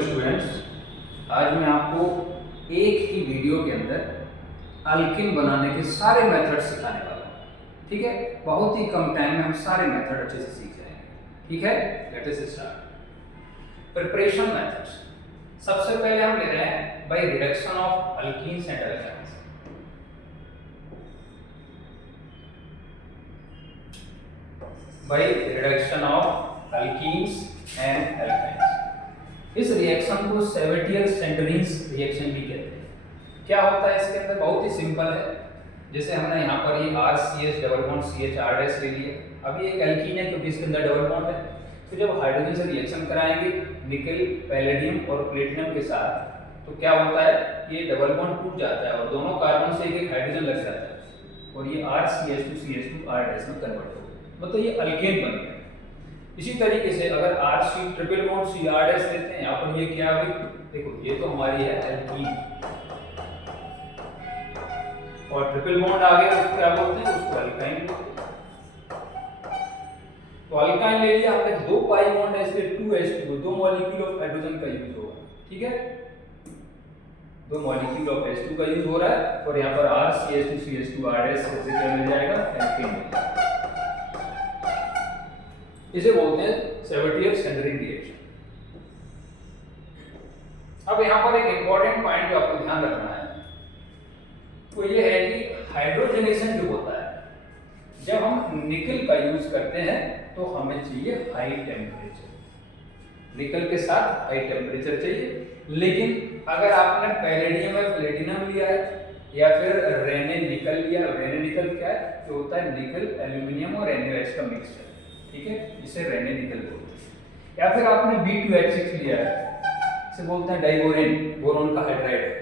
Students, आज मैं आपको एक ही वीडियो के अंदर अल्किन बनाने के सारे मेथड सिखाने वाला हूँ। ठीक है, बहुत ही कम टाइम में हम सारे मेथड अच्छे से सीख जाएंगे। ठीक है, let us start. Preparation methods. सबसे पहले हम ले रहे हैं by reduction of alkenes and alkynes. By reduction of alkenes and alkynes. इस रिएक्शन को सेवेटियर-सेंटरीन्स रिएक्शन भी कहते हैं। क्या होता है इसके अंदर? बहुत ही सिंपल है। जैसे हमने यहाँ पर ये RCH double bond CH R ले लिए। अभी एक एल्कीन है क्योंकि इसके अंदर डबल बॉन्ड है। तो जब हाइड्रोजन से रिएक्शन कराएंगे निकल, पैलेडियम और प्लेटिनम के साथ, तो क्या होता है, ये डबल बॉन्ड टूट जाता है और दोनों कार्बन से एक हाइड्रोजन लग जाता है और ये RCH2 R में कन्वर्ट हो गया, मतलब ये अल्केन बन गया। इसी तरीके से अगर RC ट्रिपल बॉन्ड CR लेते हैं, यहाँ पर ये क्या है, देखो ये तो हमारी है एल्कीन और ट्रिपल बॉन्ड आ गया, उसको क्या बोलते हैं, उसको अल्काइन बोलते हैं। तो अल्काइन ले लिया हमने, 2 पाई बॉन्ड है, इसलिए 2H2, 2 मॉलिक्यूल ऑफ हाइड्रोजन का यूज होगा। ठीक है, 2 मॉलिक्यूल ऑफ H2 का यूज हो रहा है और यहाँ पर RCH2CH2 R से क्या मिल जाएगा, एल्केन मिल जाएगा। इसे बोलते हैं सेवेटियर-सेंटरीन रिएक्शन। अब यहाँ पर एक इंपॉर्टेंट पॉइंट जो आपको ध्यान रखना है वो ये है कि हाइड्रोजनेशन जो होता है, जब हम निकल का यूज करते हैं तो हमें चाहिए हाई टेम्परेचर। निकल के साथ हाई टेम्परेचर चाहिए। लेकिन अगर आपने पैलेडियम या प्लेटिनम लिया है या फिर रेने निकल लिया, रेने निकल क्या है, जो होता है निकल, एल्यूमिनियम और NaOH का मिक्सचर। ठीक है, इसे रेने निकल बोलते हैं। या फिर आपने B2H6 लिया है, इसे बोलते हैं डाइबोरेन, बोरोन का हाइड्राइड है।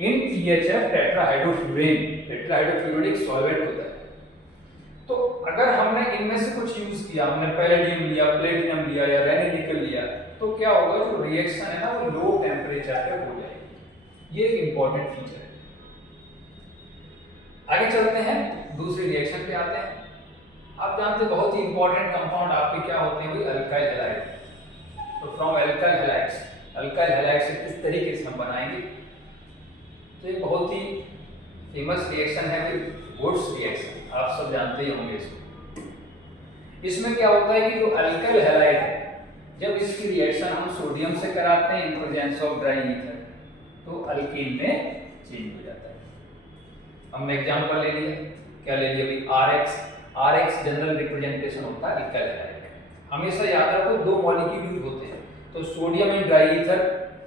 इन THF टेट्राहाइड्रोफ्यूरेन, टेट्राहाइड्रोफ्यूरेन एक सॉल्वेंट होता है। तो अगर हमने इनमें से कुछ यूज किया, हमने पैलेडियम लिया, प्लेटिनम लिया या रेने निकल लिया, तो क्या होगा, जो रिएक्शन है ना वो लो टेम्परेचर पे हो जाएगी। ये एक इंपॉर्टेंट फीचर है। आगे चलते हैं, दूसरी रिएक्शन पे आते हैं। आप जानते हैं बहुत ही इंपॉर्टेंट कंपाउंड आपके क्या होते हैं, अल्काइल हैलाइड। तो from alkyl halides, alkyl halide से किस तरीके से हम बनाएंगे, तो ये बहुत ही फेमस रिएक्शन है वुड्स रिएक्शन, आप सब जानते ही होंगे इसको। इसमें क्या होता है कि जो अल्काइल हैलाइड है, जब इसकी रिएक्शन हम सोडियम से कराते हैं in presence of dry ether, तो अल्कीन में चेंज हो जाता है। हमने एग्जांपल ले लिया, क्या ले लिया अभी, RX जनरल रिप्रेजेंटेशन होता है अल्काइल हैलाइड का। हमेशा याद रखो 2 मॉलिक्यूल यूज होते हैं, तो सोडियम इन ड्राई ईथर,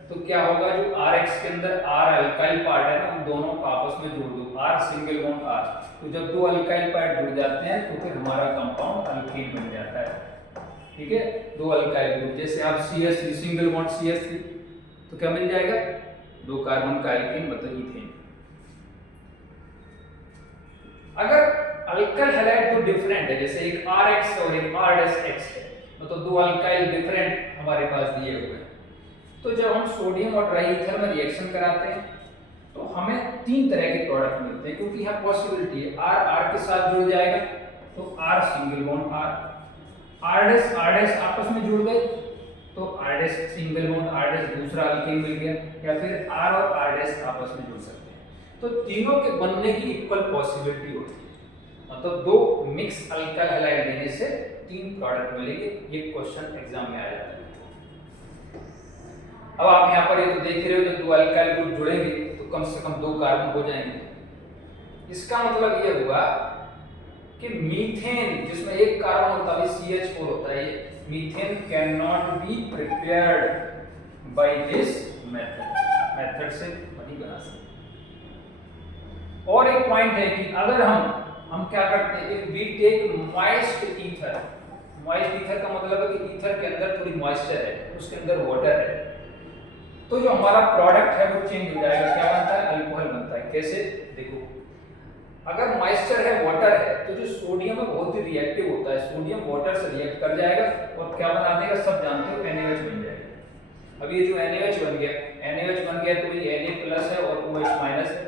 तो क्या होगा, जो RX के अंदर R अल्काइल पार्ट है ना, उन दोनों को आपस में जोड़ दो, R सिंगल बॉन्ड R, तो जब 2 अल्काइल पार्ट जुड़ जाते हैं तो फिर हमारा कंपाउंड अल्कीन बन जाता है। ठीक है, 2 अल्काइल ग्रुप, जैसे आप CH3 सिंगल बॉन्ड CH3, तो क्या मिल जाएगा, 2 कार्बन का अल्कीन, मतलब ईथेन। अगर अल्काइल हैलाइड 2 डिफरेंट है, जैसे एक RX और एक RX है, मतलब 2 अल्काइल डिफरेंट हमारे पास दिए हुए हैं, तो जब हम सोडियम और ड्राई ईथर में रिएक्शन कराते हैं तो हमें 3 तरह के प्रोडक्ट मिलते हैं, क्योंकि यहाँ पॉसिबिलिटी है R के साथ जुड़ जाएगा तो R सिंगल बॉन्ड R आपस में जुड़ गए तो R सिंगल बॉन्ड R दूसरा अल्कीन मिल गया, या फिर R और R आपस में जुड़ सकते हैं। तो तीनों के बनने की इक्वल पॉसिबिलिटी होती है, मतलब 2 मिक्स अल्काइल हैलाइड लेने से 3 प्रोडक्ट मिलेंगे। ये क्वेश्चन एग्जाम में आ जाता है। अब आप यहाँ पर ये तो देख रहे हो, जब 2 अल्काइल ग्रुप जुड़ेंगे तो कम से कम 2 कार्बन हो जाएंगे। इसका मतलब ये हुआ कि मीथेन, जिसमें एक कार्बन होता है, CH4 होता है, ये methane can not be prepared by this method से नहीं बना सकते। और एक पॉइंट है कि अगर हम क्या करते हैं, if we take moist ether, moist ether का मतलब है कि ईथर के अंदर थोड़ी मॉइस्चर है, उसके अंदर वाटर है, तो जो हमारा प्रोडक्ट है वो चेंज हो जाएगा। क्या बनता है, अल्कोहल बनता है। कैसे, देखो, अगर मॉइस्चर है, वाटर है, तो जो सोडियम है बहुत ही रिएक्टिव होता है, सोडियम वाटर से रिएक्ट कर जाएगा और क्या बना देगा, सब जानते हो, NaOH बन जाएगा। अब ये जो NaOH बन गया तो ये Na+ है और OH- है।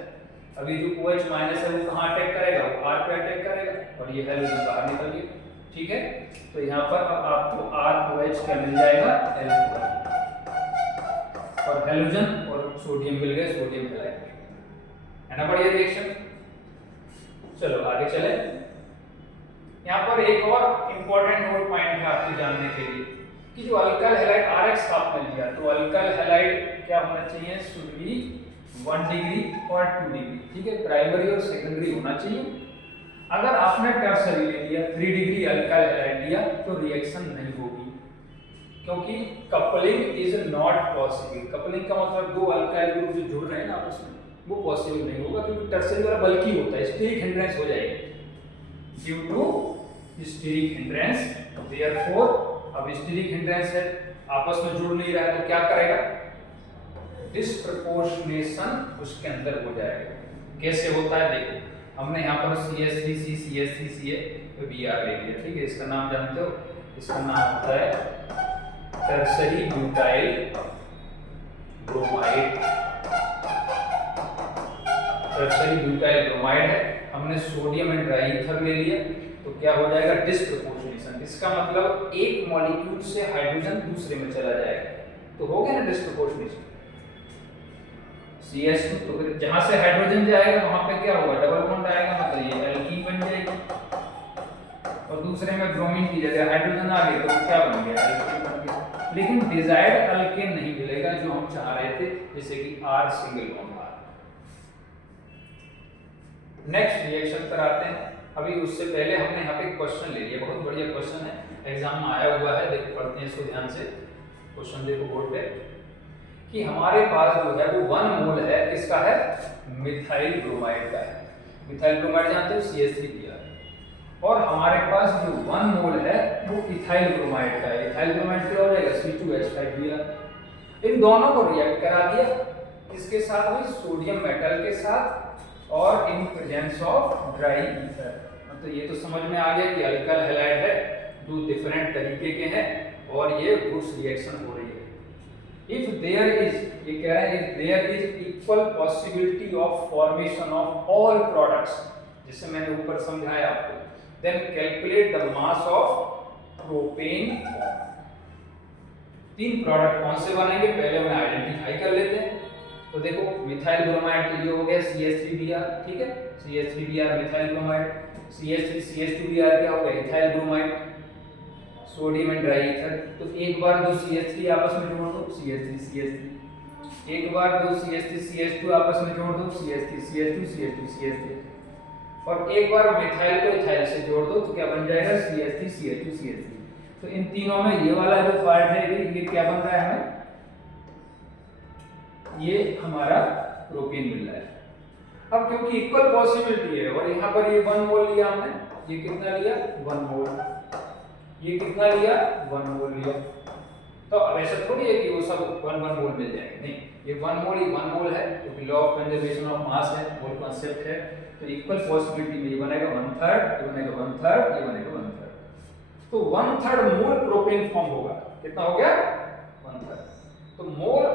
अब ये जो OH- है वो कहाँ अटैक करेगा, वो R पे अटैक करेगा और ये हाइड्रोजन बाहर निकल गया। ठीक है, तो यहाँ पर अब आपको R OH क्या मिल जाएगा, अल्कोहल। और हैलोजन और सोडियम मिल गए, सोडियम हैलाइड है ना बढ़िया रिएक्शन। चलो आगे चले। यहाँ पर एक और इंपॉर्टेंट नोट पॉइंट है आपके जानने के लिए कि जो अल्काइल हैलाइड RX आपने लिया तो अल्काइल हैलाइड क्या होना चाहिए, शुड बी 1 डिग्री और 2 डिग्री, ठीक है, प्राइमरी और सेकेंडरी होना चाहिए। अगर आपने टर्सरी ले लिया 3 डिग्री अल्काइल हैलाइड लिया तो रिएक्शन नहीं होगी, क्योंकि coupling is not possible. Coupling का मतलब दो अल्काइल ग्रुप जो जुड़ रहे हैं ना आपस में, वो पॉसिबल नहीं होगा, क्योंकि टर्सरी वाला बल्कि होता है, स्टीरिक हिंड्रेंस हो जाएगी due to steric hindrance. Therefore अब स्टीरिक हिंड्रेंस है, आपस में जुड़ नहीं रहा है, तो क्या करेगा, डिस्प्रपोर्शनेशन उसके अंदर हो जाएगा। कैसे होता है देखो, हमने यहाँ पर CH3C CH3Ca तो Br ले लिया, ठीक है, इसका नाम जानते हो, इसका नाम होता है tertiary butyl bromide. Tertiary butyl bromide है, हमने सोडियम एंड ड्राई ईथर ले लिया तो क्या हो जाएगा, डिस्प्रपोर्शनेशन। इसका मतलब एक मॉलिक्यूल से हाइड्रोजन दूसरे में चला जाएगा, तो हो गया ना डिस्प्रपोर्शनेशन। CH2 तो फिर जहां से हाइड्रोजन जाएगा वहां पे क्या होगा, डबल बॉन्ड आएगा, मतलब ये एल्कीन बन जाएगी, और दूसरे में ब्रोमीन की जगह हाइड्रोजन आ गई तो क्या बन गया, एल्कीन बन गया। लेकिन डिजायर्ड अल्केन नहीं मिलेगा जो हम चाह रहे थे, जैसे कि R single bond R। Next reaction पर आते हैं। अभी उससे पहले हमने यहाँ पे क्वेश्चन ले लिया, बहुत बढ़िया क्वेश्चन है, एग्जाम में आया हुआ है, देखो पढ़ते हैं इसको ध्यान से। क्वेश्चन देखो बोर्ड पे कि हमारे पास जो है वो 1 मोल है, किसका है, मिथाइल ब्रोमाइड का है। मिथाइल ब्रोमाइड जानते हो CH3Br, और हमारे पास जो 1 मोल है वो इथाइल ब्रोमाइड का है। इथाइल ब्रोमाइड क्या हो जाएगा, C2H5Br। इन दोनों को रिएक्ट करा दिया, किसके साथ हुई, सोडियम मेटल के साथ, और in presence of dry ether. तो ये तो समझ में आ गया कि अल्काइल हैलाइड है, दो डिफरेंट तरीके के हैं और ये वुड्स रिएक्शन हो रही है। इफ देयर इज, ये कह रहा है if there is equal possibility of formation of all products, जिसे मैंने ऊपर समझाया आपको, then calculate the mass of propane. 3 product कौन से बनेंगे पहले उन्हें आइडेंटिफाई कर लेते हैं। तो देखो मिथाइल ब्रोमाइड के लिए हो गया CH3Br, ठीक है, CH3Br मिथाइल ब्रोमाइड, CH2Br क्या हो गया, ethyl bromide, sodium and dry ether. तो एक बार दो CH3 आपस में जोड़ दो, CH3 एक बार दो CH3 आपस में जोड़ दो, CH3 और एक बार मिथाइल को इथाइल से जोड़ दो तो क्या बन जाएगा, CH3 तो इन तीनों में ये वाला जो पार्ट है ये क्या बन रहा है, हमें ये हमारा प्रोपेन मिल रहा है। अब क्योंकि इक्वल पॉसिबिलिटी है और यहाँ पर ये 1 मोल लिया हमने, ये कितना लिया, 1 मोल, ये कितना लिया, 1 मोल लिया। तो अब ऐसा थोड़ी है कि वो सब 1 मोल मिल जाएंगे, नहीं, ये 1 मोल ही 1 मोल है, क्योंकि law of conservation of mass है, मोल कांसेप्ट है। तो इक्वल पॉसिबिलिटी में ये बनेगा 1/3, ये बनेगा 1/3, ये बनेगा 1/3। तो 1/3 मोल प्रोपेन फॉर्म होगा, कितना हो गया, 1/3। तो मोल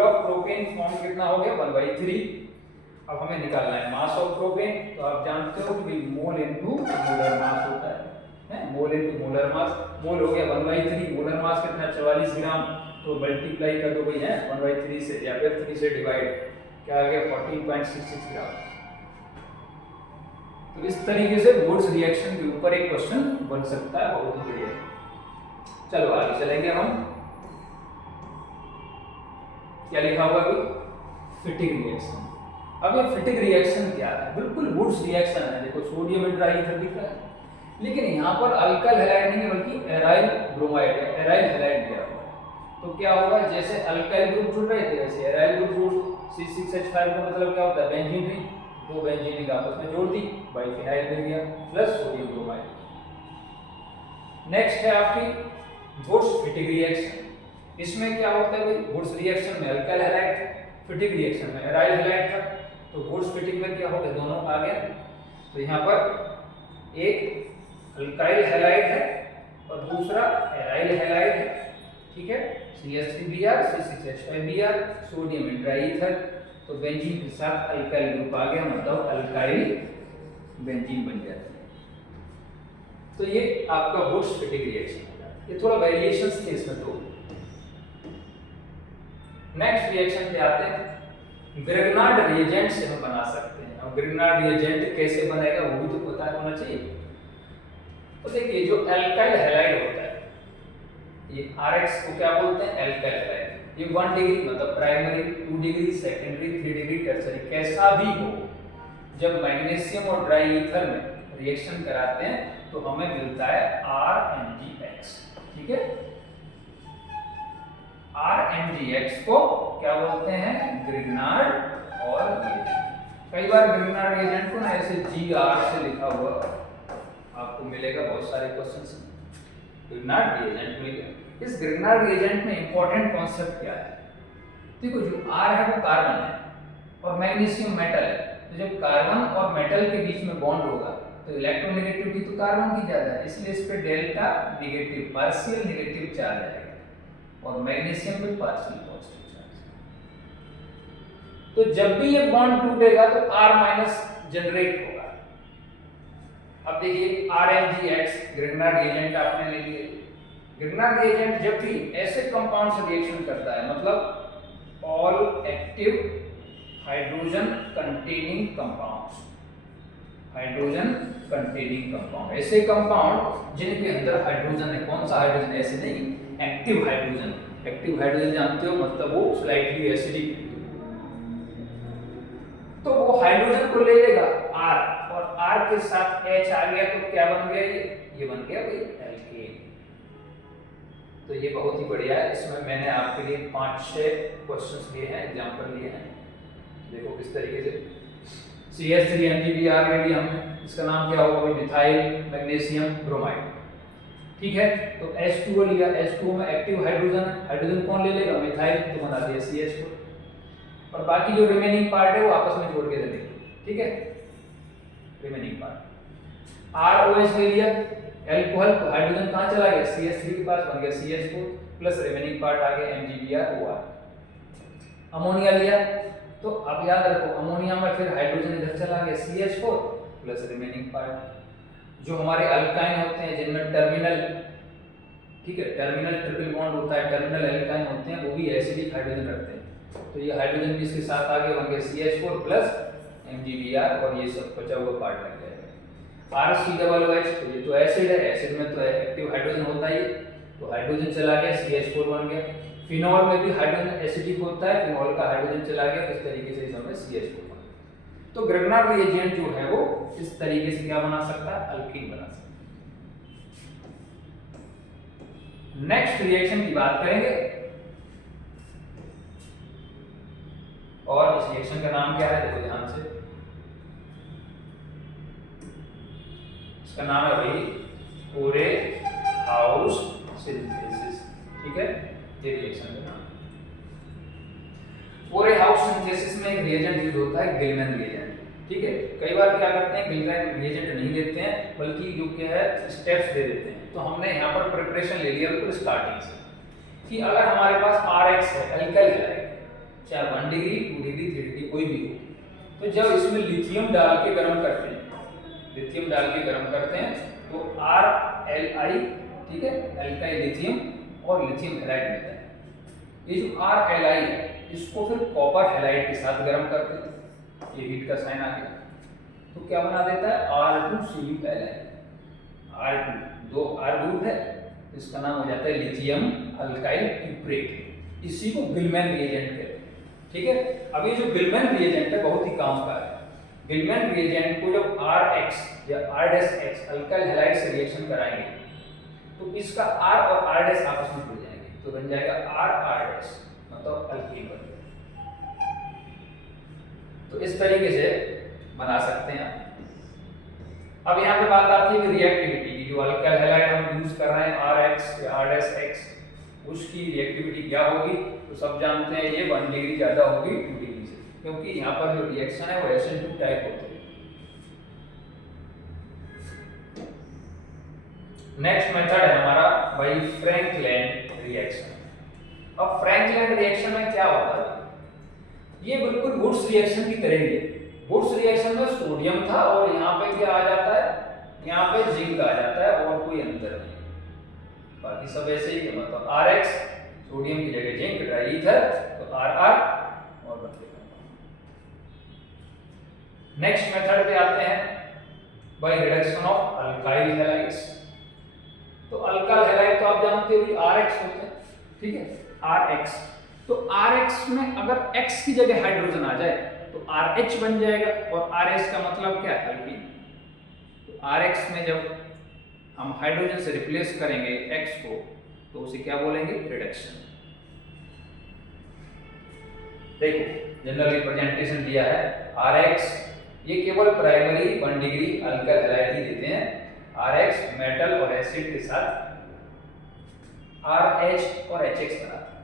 ऑफ प्रोपेन फॉर्म कितना हो गया, 1/3। अब हमें निकालना है मास ऑफ प्रोपेन। तो आप जानते हो कि मोल इनटू मोलर मास होता है, मोल इनटू मोलर मास। मोल हो गया 1/3, मोलर मास कितना 44 ग्राम, तो मल्टीप्लाई कर दो भाई है 1/3 से, या फिर 3 से डिवाइड, क्या आ गया 14.66 ग्राम। तो इस तरीके से वुड्स रिएक्शन के ऊपर एक क्वेश्चन बन सकता है, बहुत ही बढ़िया। चलो आगे चलेंगे हम, क्या लिखा हुआ अभी, फिटिंग रिएक्शन। अब ये फिटिंग रिएक्शन क्या है, बिल्कुल वुड्स रिएक्शन है, देखो सोडियम एंड ड्राई ईथर दिख रहा है, लेकिन यहाँ पर अल्काइल हैलाइड नहीं है बल्कि एराइल ब्रोमाइड है, एराइल हैलाइड दिया हुआ है। तो क्या होगा, जैसे अल्काइल ग्रुप जुड़ रहे थे वैसे एराइल ग्रुप जोड़, C6H5 का मतलब क्या होता है, बेंजीन रिंग, दो बेंजीन रिंग आपस में जोड़ दी, बाइफिनाइल मिल गया प्लस सोडियम ब्रोमाइड। नेक्स्ट है आपकी वुड्स फिटिंग रिएक्शन। इसमें क्या होता है भाई, वुड्स रिएक्शन में अल्काइल हैलाइड था, फिटिंग रिएक्शन में एराइल हैलाइड था। तो वुड्स फिटिंग में क्या हो गया, दोनों आ गया। तो यहाँ पर एक अल्काइल हैलाइड है और दूसरा एराइल हैलाइड है, ठीक है, CH3Br C6H5Br, sodium and dry ether. तो बेंजीन के साथ अल्काइल ग्रुप आ गया, मतलब अल्काइल बेंजीन बन जाता है। तो ये आपका वुड्स फिटिंग रिएक्शन। ये थोड़ा वेरिएशंस थे इसमें, तो नेक्स्ट रिएक्शन पे आते हैं। ग्रिग्नार्ड रिएजेंट से हम बना सकते हैं। अब ग्रिग्नार्ड रिएजेंट कैसे बनेगा वो भी तो पता होना चाहिए। तो देखिए जो एल्काइल हैलाइड होता है, ये RX को क्या बोलते हैं? Alkyl halide. ये 1 डिग्री मतलब primary, 2 degree secondary, 3 degree tertiary कैसा भी हो, जब मैग्नीशियम और ड्राई ईथर में रिएक्शन कराते हैं तो हमें मिलता है RMgX। ठीक है, RMgX को क्या बोलते हैं? ग्रिग्नार्ड और रिएजेंट। कई बार ग्रिग्नार्ड रिएजेंट को ना ऐसे GR से लिखा हुआ आपको मिलेगा बहुत सारे क्वेश्चंस में। ग्रिग्नार्ड रिएजेंट मिलेगा। इस ग्रिग्नार्ड रिएजेंट में इंपॉर्टेंट कॉन्सेप्ट क्या है? देखो जो R है वो कार्बन है और मैग्नीशियम मेटल है, तो जब कार्बन और मेटल के बीच में बॉन्ड होगा तो इलेक्ट्रोनेगेटिविटी तो कार्बन की ज्यादा है, इसलिए इस पे delta negative, partial negative charge आएगा और मैग्नीशियम पे पार्शियल पॉजिटिव चार्ज। तो जब भी ये बॉन्ड टूटेगा तो R- जनरेट होगा। अब देखिए RMgX ग्रिग्नार्ड रिएजेंट आपने ले लिए। ग्रिग्नार्ड रिएजेंट जब भी ऐसे कंपाउंड से रिएक्शन करता है, मतलब all active hydrogen containing compounds, hydrogen containing compound, ऐसे कंपाउंड जिनके अंदर हाइड्रोजन है। कौन सा हाइड्रोजन? ऐसे नहीं, एक्टिव हाइड्रोजन। एक्टिव हाइड्रोजन जानते हो, मतलब वो स्लाइटली एसिडिक, तो वो हाइड्रोजन को ले लेगा R और R के साथ H आ गया तो क्या बन गया? ये बन गया भाई एल्केन। तो ये बहुत ही बढ़िया है। इसमें मैंने आपके लिए 5-6 क्वेश्चंस लिए हैं, एग्जांपल लिए हैं। देखो किस तरीके से CH3MgBr ले लिया हमने, इसका नाम क्या होगा भाई? Methyl magnesium bromide. ठीक है, तो H2O लिया, H2O में एक्टिव हाइड्रोजन है, हाइड्रोजन कौन ले लेगा? मिथाइल, तो बना दिया CH4 और बाकी जो रिमेनिंग पार्ट है वो आपस में जोड़ के दे देंगे। ठीक है, रिमेनिंग पार्ट ROH ले लिया, अल्कोहल, तो हाइड्रोजन कहां चला गया? CH3 के पास, बन गया CH4 प्लस रिमेनिंग पार्ट आ गया MgBr। अमोनिया लिया, तो अब याद रखो अमोनिया में फिर हाइड्रोजन इधर चला गया CH4 प्लस रिमेनिंग पार्ट। जो हमारे अल्काइन होते हैं जिनमें टर्मिनल, ठीक है, टर्मिनल ट्रिपल बॉन्ड होता है, टर्मिनल अल्काइन होते हैं, वो भी एसिडिक हाइड्रोजन रखते हैं, तो ये हाइड्रोजन भी इसके साथ आगे बन गया CH4 प्लस MgBr और ये सब बचा हुआ पार्ट लग जाएगा। RCOOH, तो ये तो एसिड है, एसिड में तो एक्टिव हाइड्रोजन होता ही, तो हाइड्रोजन चला गया CH4 बन गया। फिनॉल में भी हाइड्रोजन एसिडिक होता है, फिनॉल का हाइड्रोजन चला गया, इस तरीके से इसमें CH4 बन गया। तो ग्रिग्नार्ड रिएजेंट जो है वो इस तरीके से क्या बना सकता है? अल्कीन बना सकता है। नेक्स्ट रिएक्शन की बात करेंगे और इस रिएक्शन का नाम क्या है? देखो ध्यान से, इसका नाम है भाई कोरेहाउस सिंथेसिस। ठीक है, ये रिएक्शन का नाम। कोरेहाउस सिंथेसिस में एक रिएजेंट यूज होता है गिलमैन रिएजेंट। ठीक है, कई बार क्या करते हैं गिलमैन रिएजेंट नहीं देते हैं, बल्कि जो क्या है स्टेप्स दे देते हैं। तो हमने यहाँ पर प्रिपरेशन ले लिया बिल्कुल स्टार्टिंग से कि अगर हमारे पास RX है, अल्काइल है, चाहे 1 डिग्री, 2 डिग्री, 3 डिग्री कोई भी हो, तो जब इसमें लिथियम डाल के गर्म करते हैं, लिथियम डाल के गर्म करते हैं तो RLi, ठीक है, अल्काइल लिथियम और लिथियम हैलाइड मिलता है। ये जो RLi है इसको फिर कॉपर हैलाइड के साथ गर्म करते हैं, ये हीट का साइन आ गया, तो क्या बना देता है? R2Cu halide. R2, 2 R group है, इसका नाम हो जाता है लिथियम अल्काइल क्यूप्रेट। इसी को गिलमैन रिएजेंट कहते हैं। ठीक है, अब ये जो गिलमैन रिएजेंट है बहुत ही काम का है। गिलमैन रिएजेंट को जब RX या R' अल्काइल हैलाइड से रिएक्शन कराएंगे तो इसका R और R' आपस में जुड़ जाएंगे, तो बन जाएगा R, मतलब अल्कीन बन गया। तो इस तरीके से बना सकते हैं आप। अब यहाँ पे बात आती है रिएक्टिविटी की। जो अल्काइल हैलाइड हम यूज कर रहे हैं RX या R', उसकी रिएक्टिविटी क्या होगी? तो सब जानते हैं ये 1 डिग्री ज्यादा होगी 2 डिग्री से, क्योंकि यहाँ पर जो रिएक्शन है वो SN2 टाइप होती है। नेक्स्ट मेथड है हमारा भाई फ्रैंकलैंड रिएक्शन। अब फ्रैंकलैंड रिएक्शन में क्या होता है? ये बिल्कुल वुड्स रिएक्शन की तरह ही है। वुड्स रिएक्शन में सोडियम था और यहाँ पे क्या आ जाता है? यहाँ पे जिंक आ जाता है और कोई अंतर नहीं, बाकी सब ऐसे ही है। मतलब RX सोडियम की जगह जिंक, ड्राई ईथर, तो आर आर और बन गया। नेक्स्ट मेथड पे आते हैं by reduction of alkyl halides. तो अल्काइल हैलाइड तो आप जानते हो RX होते हैं, ठीक है, RX। तो RX में अगर X की जगह हाइड्रोजन आ जाए तो RH बन जाएगा, और RH का मतलब क्या है, अल्कीन। तो RX में जब हम हाइड्रोजन से रिप्लेस करेंगे X को तो उसे क्या बोलेंगे, रिडक्शन। देखो जनरल रिप्रेजेंटेशन दिया है RX, ये केवल प्राइमरी 1 डिग्री अल्काइल हैलाइड ही देते हैं। RX मेटल और एसिड के साथ RH और HX बनाते हैं।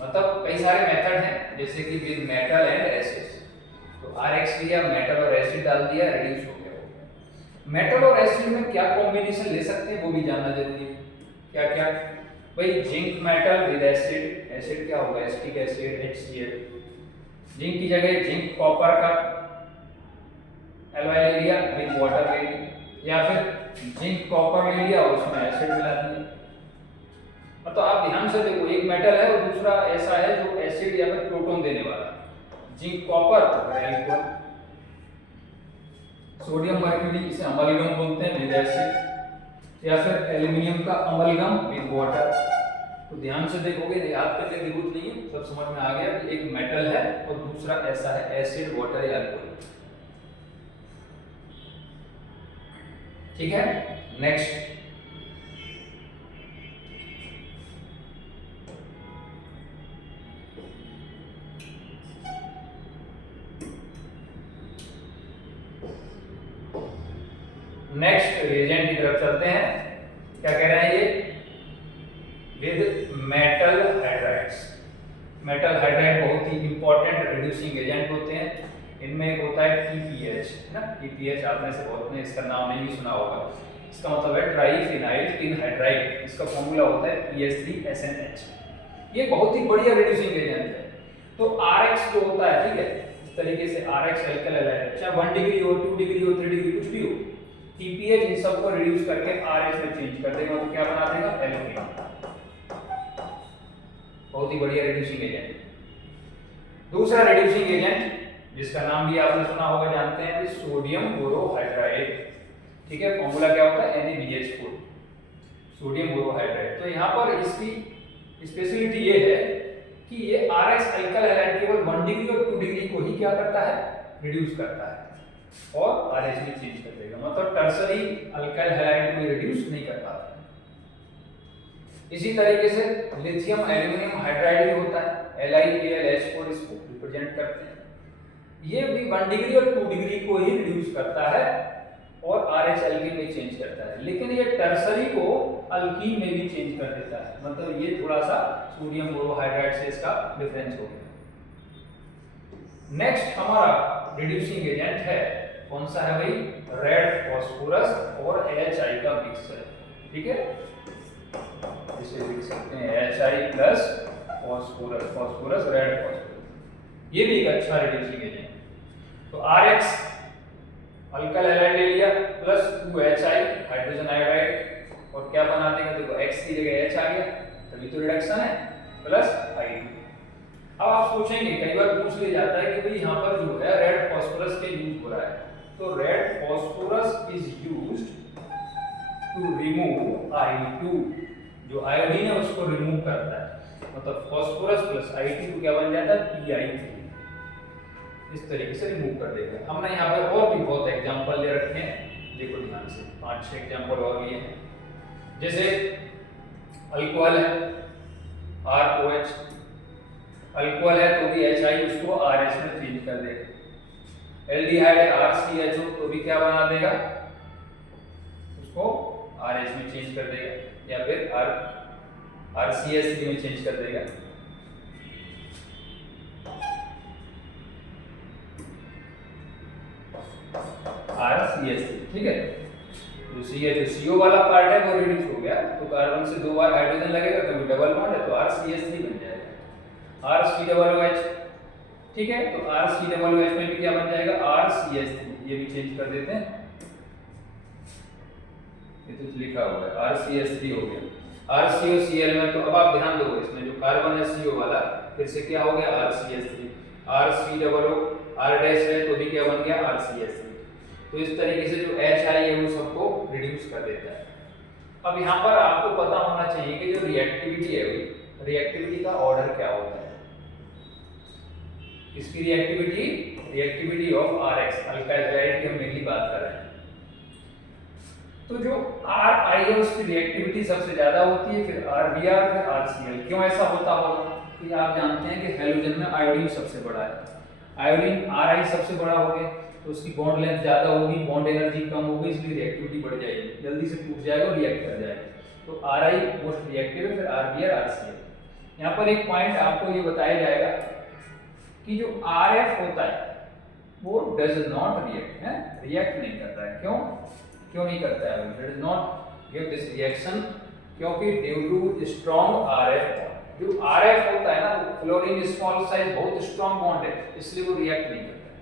मतलब कई सारे मेथड हैं, जैसे कि विद मेटल एंड एसिड। तो RX लिया, मेटल और एसिड डाल दिया, रिड्यूस हो गया। मेटल और एसिड में क्या कॉम्बिनेशन ले सकते हैं वो भी जानना जरूरी है। क्या क्या भाई, zinc metal with acid, acid क्या होगा, एसिटिक एसिड HCl। जिंक की जगह जिंक कॉपर का एलॉय ले लिया, विद वाटर ले लिया, या फिर जिंक कॉपर ले लिया और उसमें एसिड मिला दिया। मतलब आप ध्यान से देखो, एक मेटल है और दूसरा ऐसा है जो एसिड या फिर प्रोटॉन देने वाला, zinc copper equal. Sodium mercury इसे अमलगम बोलते हैं विद एसिड, या फिर एल्युमिनियम का अमलगम विद वाटर। तो ध्यान से देखोगे, याद करने की जरूरत नहीं है, सब समझ में आ गया कि एक मेटल है और दूसरा ऐसा है एसिड, वाटर या अल्कोहल। ठीक है, नेक्स्ट रिएजेंट की तरफ चलते हैं। क्या कह रहे हैं ये, with metal hydrides. Metal hydride बहुत ही इंपॉर्टेंट रिड्यूसिंग एजेंट होते हैं। इनमें एक होता है TPH, है ना। TPH आपने से बहुत ने इसका नाम नहीं सुना होगा। इसका मतलब है ट्राइफिनाइल टिन हाइड्राइड। इसका फॉर्मूला होता है PH3SNH। ये बहुत ही बढ़िया रिड्यूसिंग एजेंट है। तो RX जो होता है, ठीक है, इस तरीके से RX अल्काइल हैलाइड, चाहे 1 डिग्री हो, 2 डिग्री हो, 3 डिग्री कुछ भी हो, TPH इन सबको रिड्यूस करके RH में चेंज कर देगा, तो क्या बना देगा, एल्यूमिनियम। बहुत ही बढ़िया रिड्यूसिंग एजेंट। दूसरा रिड्यूसिंग एजेंट जिसका नाम भी आपने सुना होगा, जानते हैं, सोडियम बोरोहाइड्राइड। ठीक है, फॉर्मूला क्या होता है, NaBH4, सोडियम बोरोहाइड्राइड। तो यहाँ पर इसकी स्पेशलिटी ये है कि ये RX अल्काइल हैलाइड केवल 1 डिग्री और 2 डिग्री को ही क्या करता है, रिड्यूस करता है और RH में चेंज कर देगा। मतलब टर्सरी अल्काइल हैलाइड को रिड्यूस नहीं कर पाता। इसी तरीके से लिथियम एल्यूमिनियम हाइड्राइड भी होता है, LiAlH4 इसको रिप्रेजेंट करते हैं। ये भी 1 डिग्री और 2 डिग्री को ही रिड्यूस करता है और RH अल्कीन में चेंज करता है, लेकिन ये टर्सरी को अल्कीन में भी चेंज कर देता है। मतलब ये थोड़ा सा सोडियम बोरोहाइड्राइड से इसका डिफरेंस हो गया। नेक्स्ट हमारा रिड्यूसिंग एजेंट है, कौन सा है भाई, रेड फास्फोरस और HI का मिक्सचर। ठीक है, इसे लिख सकते हैं HI plus phosphorus, phosphorus red phosphorus, ये भी एक अच्छा रिड्यूसिंग एजेंट। तो RX अल्काइल हैलाइड ले लिया प्लस 2HI हाइड्रोजन आयोडाइड, और क्या बना देगा, देखो X की जगह H आ गया, तभी तो रिडक्शन है, प्लस I2। अब आप सोचेंगे, कई बार पूछ लिया जाता है कि भाई यहाँ पर जो है रेड फास्फोरस के यूज हो रहा है, तो red phosphorus is used to remove I2, जो आयोडीन है उसको रिमूव करता है। मतलब फास्फोरस प्लस I2 तो क्या बन जाता है, Pi3, इस तरीके से रिमूव कर देगा। हमने यहाँ पर और भी बहुत एग्जांपल ले रखे हैं, देखो ध्यान से, 5-6 एग्जांपल और लिए हैं। जैसे अल्कोहल है ROH, अल्कोहल है तो भी HI उसको RH में चेंज कर देगा। एल्डिहाइड है RCHO, तो भी क्या बना देगा, उसको RH में चेंज कर देगा, या फिर RCH3 में चेंज कर देगा। RCH3, ठीक है, जो CO वाला पार्ट है वो रिड्यूस हो गया, तो कार्बन से 2 बार हाइड्रोजन लगेगा, कभी डबल बॉन्ड है तो RCH3 बन जाएगा, RCOOH। ठीक है, तो RCOOH में भी क्या बन जाएगा, RCH3, ये भी चेंज कर देते हैं, ये तो लिखा हुआ है RCH3 हो गया। RCOCl में तो अब आप ध्यान दो, इसमें जो कार्बन है CO वाला फिर से क्या हो गया RCH3, RCOO R डैश है तो भी क्या बन गया RCH3। तो इस तरीके से जो HI है वो सबको रिड्यूस कर देता है। अब यहाँ पर आपको पता होना चाहिए कि जो रिएक्टिविटी है वो रिएक्टिविटी का ऑर्डर क्या होता है। इसकी reactivity of RX alkyl halide की हम मेनली बात कर रहे हैं। तो जो RI है उसकी रिएक्टिविटी सबसे ज्यादा होती है, फिर RBr फिर RCl। क्यों ऐसा होता होगा? क्योंकि आप जानते हैं कि हैलोजन में आयोडीन सबसे बड़ा है, आयोडीन RI सबसे बड़ा हो गया तो उसकी बॉन्ड लेंथ ज्यादा होगी, बॉन्ड एनर्जी कम होगी, इसलिए रिएक्टिविटी बढ़ जाएगी, जल्दी से टूट जाएगा और रिएक्ट कर जाएगा। तो RI मोस्ट रिएक्टिव है, फिर RBr RCl। यहाँ पर एक पॉइंट आपको ये बताया जाएगा कि जो RF होता है वो डज नॉट रिएक्ट है, रिएक्ट नहीं करता है। क्यों नहीं करता है? It does not give this reaction क्योंकि ड्यू टू स्ट्रॉन्ग RF। जो RF होता है ना, फ्लोरीन स्मॉल साइज बहुत स्ट्रॉन्ग बॉन्ड है, इसलिए वो रिएक्ट नहीं करता है।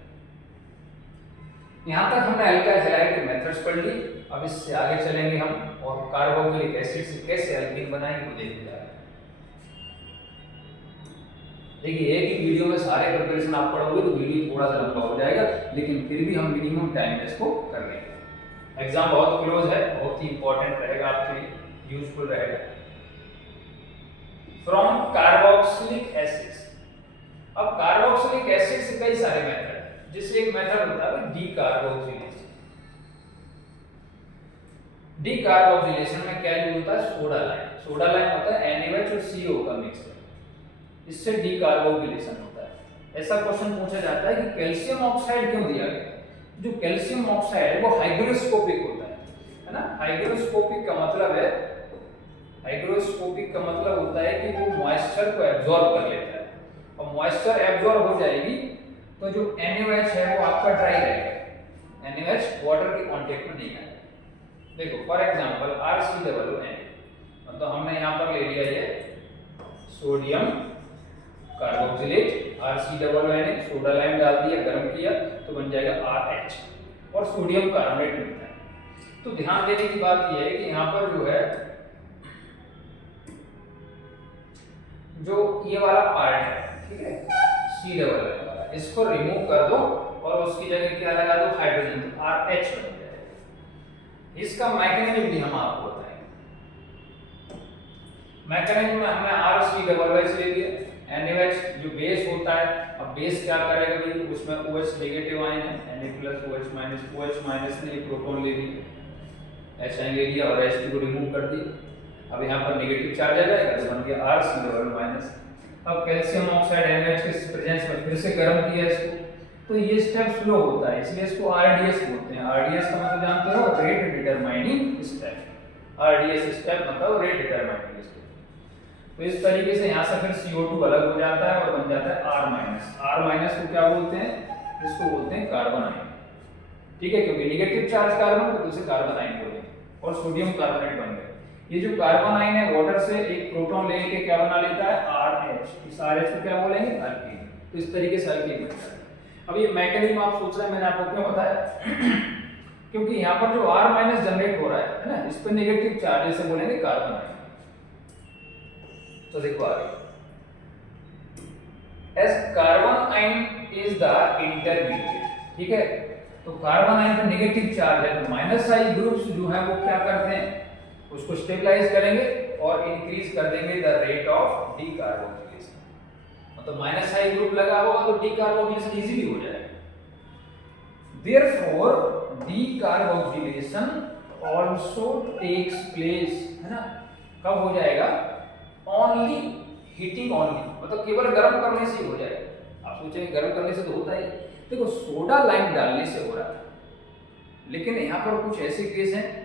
यहाँ तक हमने अल्काइल हैलाइड के मेथड्स पढ़ ली। अब इससे आगे चलेंगे हम और कार्बोक्सिलिक एसिड से कैसे एल्कीन बनाएंगे वो देखने जा रहे हैं। देखिए एक ही वीडियो में सारे प्रिपरेशन आप पढ़ोगे तो वीडियो थोड़ा सा लंबा हो जाएगा, लेकिन फिर भी हम मिनिमम टाइम में इसको कर लेंगे। एग्जाम बहुत क्लोज है, बहुत ही इंपॉर्टेंट रहेगा, आपके लिए यूजफुल रहेगा। From carboxylic acids. अब कार्बोक्सिलिक एसिड से कई सारे मेथड हैं, जिससे एक मेथड होता है डीकार्बोक्सिलेशन। डीकार्बोक्सिलेशन में क्या यूज होता है? Soda lime. सोडा लाइम होता है NaOH और CO का मिक्सचर, इससे डीकार्बोक्सिलेशन होता है। ऐसा क्वेश्चन पूछा जाता है कि कैल्शियम ऑक्साइड क्यों दिया गया? जो कैल्शियम ऑक्साइड है वो हाइग्रोस्कोपिक होता है ना। हाइग्रोस्कोपिक का मतलब होता है कि वो मॉइस्चर को एब्जॉर्ब कर लेता है, और मॉइस्चर एब्जॉर्ब हो जाएगी तो जो NaOH है वो आपका ड्राई रहेगा, NaOH वाटर के कांटेक्ट में नहीं आएगा। देखो फॉर एग्जांपल RCOO Na, मतलब हमने यहाँ पर ले लिया ये sodium carboxylate, RCOO Na, soda lime डाल दिया, गर्म किया तो बन जाएगा RH और सोडियम कार्बोनेट मिलता है। तो ध्यान देने की बात यह है कि यहाँ पर जो है जो ये वाला पार्ट है, ठीक है, C वाला, इसको रिमूव कर दो और उसकी जगह क्या लगा दो? हाइड्रोजन, तो RH बन जाएगा। इसका मैकेनिज्म भी हम आपको बताएंगे। मैकेनिज्म में हमने RCOOH ले लिया, NaOH जो बेस होता है। अब बेस क्या करेगा भाई? उसमें OH नेगेटिव आयन है, Na+OH माइनस ने प्रोटॉन ले लिया, H ले लिया और H को रिमूव कर दिया। अब यहाँ पर नेगेटिव चार्ज आ जाएगा तो बन गया RCOO-। अब कैल्शियम ऑक्साइड NaOH के प्रेजेंस में फिर से गर्म किया इसको, तो ये स्टेप स्लो होता है, इसलिए इसको RDS बोलते हैं। RDS का मतलब जानते हो? Rate determining step. RDS step मतलब रेट डिटरमाइनिंग स्टेप। तो इस तरीके से यहाँ से फिर CO2 अलग हो जाता है और बन जाता है R-। को क्या बोलते हैं? इसको बोलते हैं कार्बन आयन, ठीक है, क्योंकि नेगेटिव चार्ज कार्बन तो उसे कार्बन आयन बोलेंगे, और सोडियम कार्बोनेट बन गया। ये जो कार्बन आयन है वाटर से एक प्रोटॉन लेके क्या बना लेता है? RH। इस RH को क्या बोलेंगे? अल्कीन। तो इस तरीके से अल्कीन बनता है। अब ये मैकेनिज्म आप सोच रहे हैं मैंने आपको क्यों बताया? क्योंकि यहाँ पर जो R- जनरेट हो रहा है ना, इस पर नेगेटिव चार्ज से बोलेंगे कार्बन आयन। तो देखो आगे, as carbon ion is the intermediate, ठीक है, तो कार्बन आयन पर नेगेटिव चार्ज है तो माइनस आई ग्रुप्स जो है वो क्या करते हैं? उसको स्टेबलाइज करेंगे और इंक्रीज कर देंगे द रेट ऑफ डीकार्बोक्सिलेशन। मतलब माइनस आई ग्रुप लगा होगा तो डीकार्बोक्सिलेशन इजीली हो जाएगा। Therefore decarboxylation also takes place, है ना, कब हो जाएगा? ओनली हीटिंग ओनली, मतलब केवल गर्म करने से ही हो जाएगा। आप सोचेंगे गर्म करने से तो होता ही, देखो सोडा लाइम डालने से हो रहा है, लेकिन यहाँ पर कुछ ऐसे केस हैं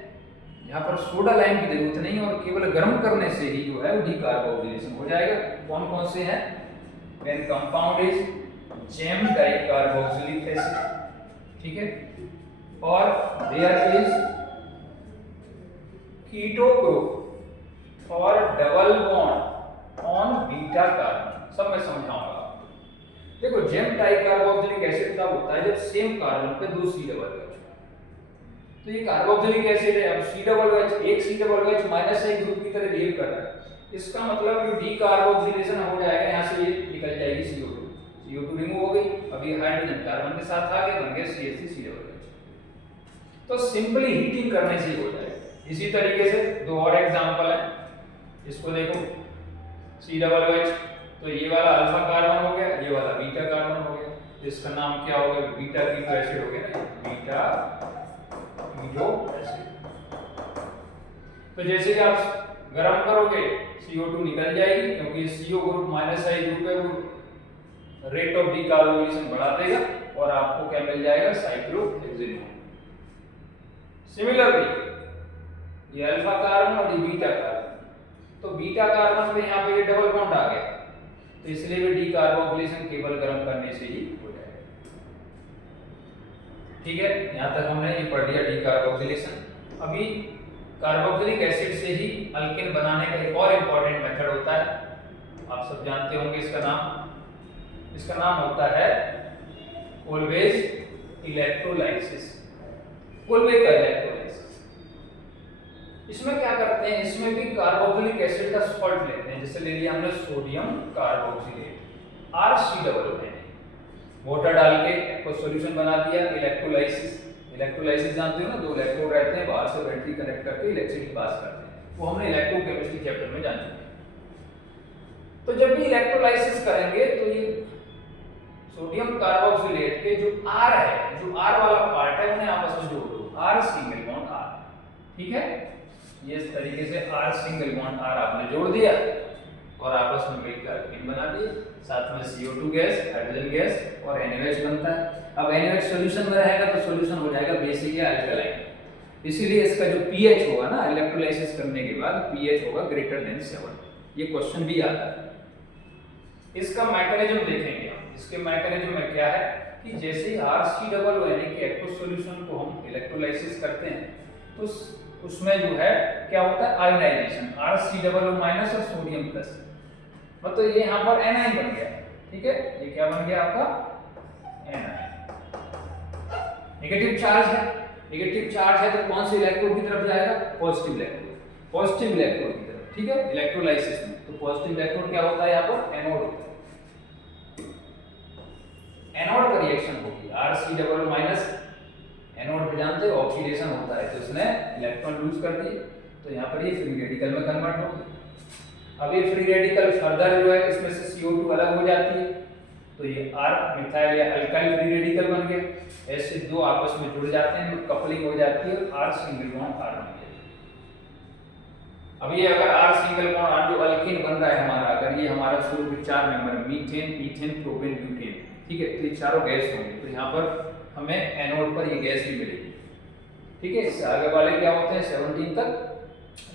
यहाँ पर सोडा लाइम की जरूरत नहीं और केवल गर्म करने से ही जो है वो डीकार्बोक्सिलेशन हो जाएगा। कौन कौन से हैं? When compound is gem dicarboxylic acid, ठीक है, और देयर इज कीटो ग्रुप और double bond on beta carbon. सब मैं समझाऊंगा। देखो जेम डाइकार्बोक्सिलिक एसिड तब होता है जब सेम कार्बन पे दो C डबल बचा, तो ये कार्बोक्सिलिक एसिड है। अब सी डबल OH, एक C double OH minus I group की तरह बिहेव कर रहा है। इसका मतलब ये डीकार्बोक्सिलेशन हो जाएगा, यहाँ से ये निकल जाएगी CO2, CO2 रिमूव हो गई। अब ये हाइड्रोजन कार्बन के साथ आ गए, बन गए CH3COOH। तो सिंपली हीटिंग करने से ही हो जाएगा। इसी तरीके से दो और एग्जांपल है, इसको देखो, सी डबल OH, तो ये वाला अल्फा कार्बन हो गया, ये वाला बीटा कार्बन हो गया, इसका नाम क्या हो गया, बीटा कीटो एसिड हो गया ना, बीटा कीटो एसिड। तो जैसे कि आप गर्म करोगे CO2 निकल जाएगी, क्योंकि CO group minus I group है, वो रेट ऑफ डीकार्बोनेशन बढ़ा देगा और आपको क्या मिल जाएगा, साइक्लोहेक्सेनोन। सिमिलरली ये अल्फा कार्बन और ये बीटा कार्बन, तो बीटा कार्बन पे यहाँ पे ये डबल बॉन्ड आ गया, तो इसलिए भी डीकार्बोक्सिलेशन केवल गर्म करने से ही हो जाएगा। ठीक है, यहाँ तक हमने ये पढ़ लिया डीकार्बोक्सिलेशन। अभी कार्बोक्सिलिक एसिड से ही अल्केन बनाने का एक और इम्पोर्टेंट मेथड होता है, आप सब जानते होंगे इसका नाम होता है कोल्वेज इलेक्ट्रोलाइसिस। कोल्वे का इलेक्ट्रोलाइसिस। इसमें क्या करते हैं, इसमें भी कार्बोक्सिलिक एसिड का सॉल्ट लेते हैं, जैसे ले लिया हमने सोडियम कार्बोक्सिलेट RCOO, वाटर डाल के को सॉल्यूशन बना दिया। इलेक्ट्रोलाइसिस जानते हो ना, दो इलेक्ट्रोड रहते हैं, बाहर से बैटरी कनेक्ट करके इलेक्ट्रिसिटी पास करते हैं, वो हमने इलेक्ट्रोकेमिस्ट्री चैप्टर में जान चुके हैं। तो जब भी इलेक्ट्रोलाइसिस करेंगे तो ये सोडियम कार्बोक्सिलेट के जो R है, जो R वाला पार्ट है, उन्हें आपस में जोड़ दो, R सिंगल बॉन्ड R। ठीक है, ये इस तरीके से R सिंगल बॉन्ड R आपने जोड़ दिया और आपस में मिलकर अल्कीन बना दिए। साथ में CO2 गैस, हाइड्रोजन गैस और NaOH बनता है। अब NaOH सॉल्यूशन में रहेगा तो सॉल्यूशन हो जाएगा बेसिक या अल्कलाइन, इसीलिए इसका जो pH होगा ना इलेक्ट्रोलाइसिस करने के बाद, pH होगा ग्रेटर देन 7। ये क्वेश्चन भी आता है। इसका मैकेनिज्म देखेंगे हम। इसके मैकेनिज्म में क्या है कि जैसे ही RCOO के एक्वस सॉल्यूशन को हम इलेक्ट्रोलाइसिस करते हैं तो उसमें जो है क्या होता है, आयोनाइजेशन, RCOO माइनस और सोडियम प्लस, मतलब ये यहाँ पर एनाइन बन गया। ठीक है, ये क्या बन गया आपका, एनाइन। नेगेटिव चार्ज है, नेगेटिव चार्ज है तो कौन से इलेक्ट्रोड की तरफ जाएगा, पॉजिटिव इलेक्ट्रोड, पॉजिटिव इलेक्ट्रोड की तरफ। ठीक है, इलेक्ट्रोलाइसिस में तो पॉजिटिव इलेक्ट्रोड क्या होता है, यहाँ पर एनोड होता है। एनोड का रिएक्शन होगी, RCOO माइनस, एनोड पे जानते हो ऑक्सीडेशन होता है, तो इसने इलेक्ट्रॉन लूज कर दिए, तो यहाँ पर ये फ्री रेडिकल में कन्वर्ट हो गया। अब ये फ्री रेडिकल फर्दर जो है इसमें से CO2 अलग हो जाती है, तो ये R मिथाइल या अल्काइल फ्री रेडिकल बन गया। ऐसे दो आपस में जुड़ जाते हैं, कपलिंग हो जाती है, R सिंगल बॉन्ड R बन गया। अब ये अगर R सिंगल बॉन्ड R जो अल्कीन बन रहा है हमारा, अगर ये हमारा शुरू के 4 member methane, ethane, propane, butane, ठीक है, तो ये चारों गैस होंगे, तो यहाँ पर हमें एनोड पर ये गैस भी मिलेगी। ठीक है, इससे आगे वाले क्या होते हैं, 17 तक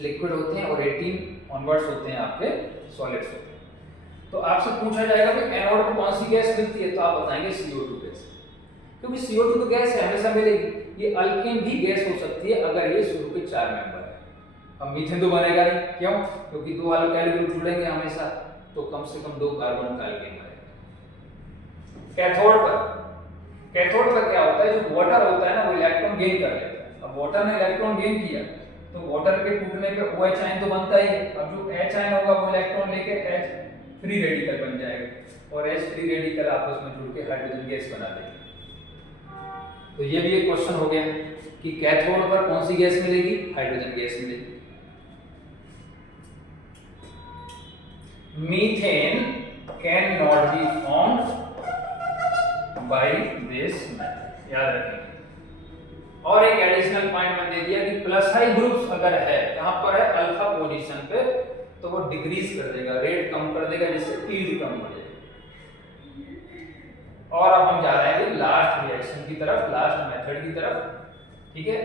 लिक्विड होते हैं और 18 ऑनवर्ड्स होते हैं आपके सॉलिड्स होते हैं। तो आपसे पूछा जाएगा कि एनोड पर कौन सी गैस मिलती है, तो आप बताएंगे CO2 गैस, क्योंकि CO2 तो गैस है, हमेशा मिलेगी। ये अल्केन भी गैस हो सकती है अगर ये शुरू के 4 मेंबर है। अब मीथेन तो बनेगा नहीं, क्यों, क्योंकि 2 अल्काइल ग्रुप जुड़ेंगे हमेशा, तो कम से कम 2 कार्बन का अल्केन बनेगा। कैथोड पर क्या होता है, जो वाटर होता है ना, वो इलेक्ट्रॉन गेन कर लेता है। अब वाटर ने इलेक्ट्रॉन गेन किया तो वाटर के टूटने पे OH आयन तो बनता ही है। अब जो H आयन होगा वो इलेक्ट्रॉन लेके H फ्री रेडिकल बन जाएगा और H फ्री रेडिकल आपस में जुड़ के हाइड्रोजन गैस बना देंगे। तो ये भी एक क्वेश्चन हो गया कि कैथोड पर कौन सी गैस मिलेगी, हाइड्रोजन गैस मिलेगी। Methane can not be formed by this method, याद रखेंगे। और एक एडिशनल पॉइंट मैंने दे दिया कि प्लस हाई ग्रुप्स अगर है, कहां पर है, अल्फा पोजीशन पे, तो वो डिक्रीज कर देगा, रेट कम कर देगा, जिससे ईल्ड कम हो जाएगी। और अब हम जा रहे हैं लास्ट रिएक्शन की तरफ, लास्ट मेथड की तरफ। ठीक है,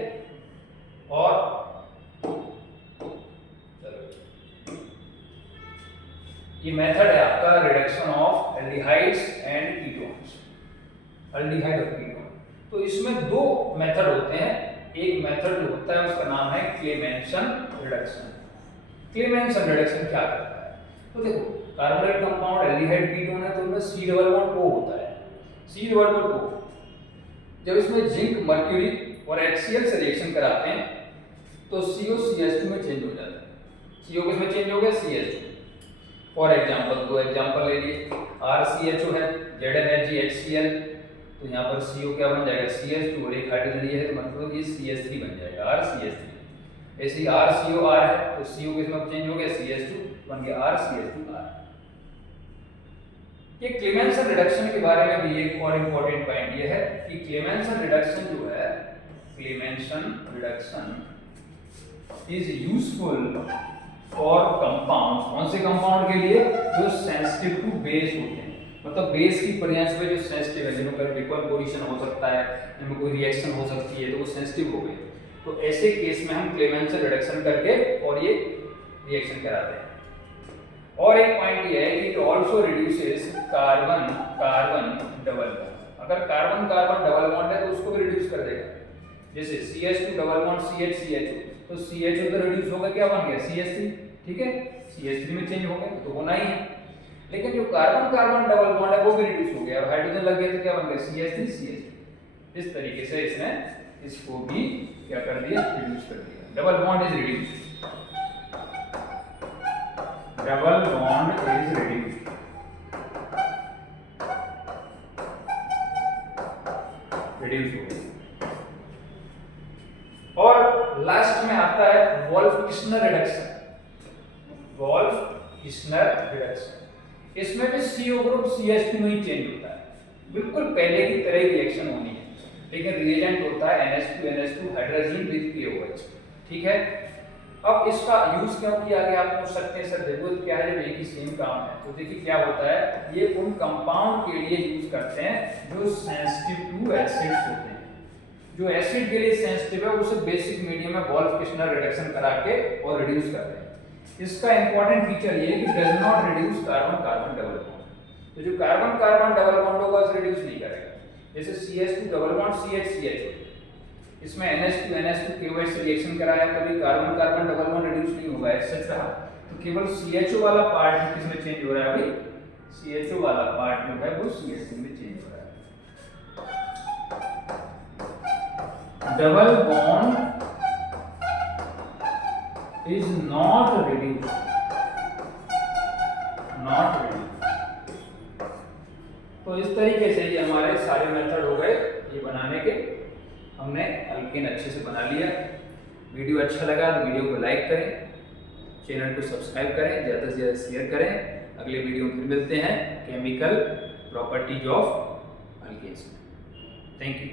और चलो ये मेथड है आपका reduction of aldehydes and ketones, aldehyde और कीटोन। तो इसमें 2 मेथड होते हैं। एक मेथड जो होता है उसका नाम है क्लेमेंसन रिडक्शन। क्लेमेंसन रिडक्शन क्या करता है, तो देखो कार्बोनेट कंपाउंड एल्डिहाइड कीटोन है, तो उनमें C डबल बॉन्ड O होता है, C डबल बॉन्ड O। जब इसमें जिंक, मर्क्यूरी और HCl से रिएक्शन कराते हैं तो CO CH2 में चेंज हो जाता है। CO किस में चेंज हो गया? CH2। फॉर एग्जांपल दो एग्जांपल ले लिए, RCHO है, ZnHgHCl, तो यहाँ पर CO क्या बन जाएगा? CH2 और एक हाइड्रोजन ये है तो मतलब ये CH3 बन जाएगा, RCH3। ऐसे ही RCOR है तो CO किस में चेंज हो गया? CH2 बन गया RCH2R। ये क्लेमेंसन रिडक्शन के बारे में भी एक और इम्पोर्टेंट पॉइंट ये है कि क्लेमेंसन रिडक्शन जो है, Clemmensen reduction is useful for compounds. कौन से कंपाउंड के लिए? जो सेंसिटिव टू बेस होते हैं, मतलब बेस की प्रेजेंस में जो सेंसिटिव है, जिनमें पर डिकम्पोजिशन हो सकता है, जिनमें कोई रिएक्शन हो सकती है तो वो सेंसिटिव हो गए, तो ऐसे केस में हम क्लेमेंसन रिडक्शन करके और ये रिएक्शन कराते हैं। और एक पॉइंट ये है कि it also reduces carbon carbon double bond. अगर कार्बन कार्बन डबल बॉन्ड है तो उसको भी रिड्यूस कर देगा। जैसे CH2 डबल बॉन्ड CH तो CHO तो रिड्यूस होगा, क्या बन गया? CH3, ठीक है, CH3 में चेंज हो गया तो होना ही है। लेकिन जो कार्बन कार्बन डबल बॉन्ड है वो भी रिड्यूस हो गया, अब हाइड्रोजन लग गया तो क्या बन गया? CH3 CH2। इस तरीके से इसने इसको भी क्या कर दिया? रिड्यूस कर दिया। Double bond is reduced, double bond is reduced. Reduce हो गया। और लास्ट में आता है वोल्फ-किस्नर रिडक्शन। वोल्फ-किस्नर रिडक्शन, इसमें भी CO ग्रुप CH2 में ही चेंज होता है, बिल्कुल पहले की तरह ही रिएक्शन होनी है, लेकिन रिएजेंट होता है NH2NH2 हाइड्रोजन विद KOH, ठीक है। अब इसका यूज क्यों किया गया? आप पूछ सकते हैं सर जरूरत क्या है जब एक ही सेम काम है? तो देखिए क्या होता है, ये उन कंपाउंड के लिए यूज करते हैं जो सेंसिटिव टू एसिड्स होते हैं। जो एसिड के लिए सेंसिटिव है उसे बेसिक मीडियम में वोल्फ-किस्नर रिडक्शन करा के और रिड्यूस करते हैं। इसका इंपॉर्टेंट फीचर ये है कि does not reduce carbon carbon double bond. तो जो कार्बन कार्बन डबल बॉन्ड होगा उसे रिड्यूस नहीं करेगा। जैसे CH2 डबल बॉन्ड CH इसमें NH2NH2 KOH से रिएक्शन कराया, कभी carbon carbon double bond reduce नहीं होगा, ऐसा रहा। तो केवल CHO वाला पार्ट किसमें चेंज हो रहा है? अभी CHO वाला पार्ट जो है वो CH3 में चेंज हो रहा है। Double bond is not reduced, not reduced. तो इस तरीके से ये हमारे सारे मेथड हो गए ये बनाने के। हमने अल्केन अच्छे से बना लिया। वीडियो अच्छा लगा तो वीडियो को लाइक करें, चैनल को सब्सक्राइब करें, ज़्यादा से ज़्यादा शेयर करें। अगले वीडियो में फिर मिलते हैं chemical properties of alkanes. Thank you.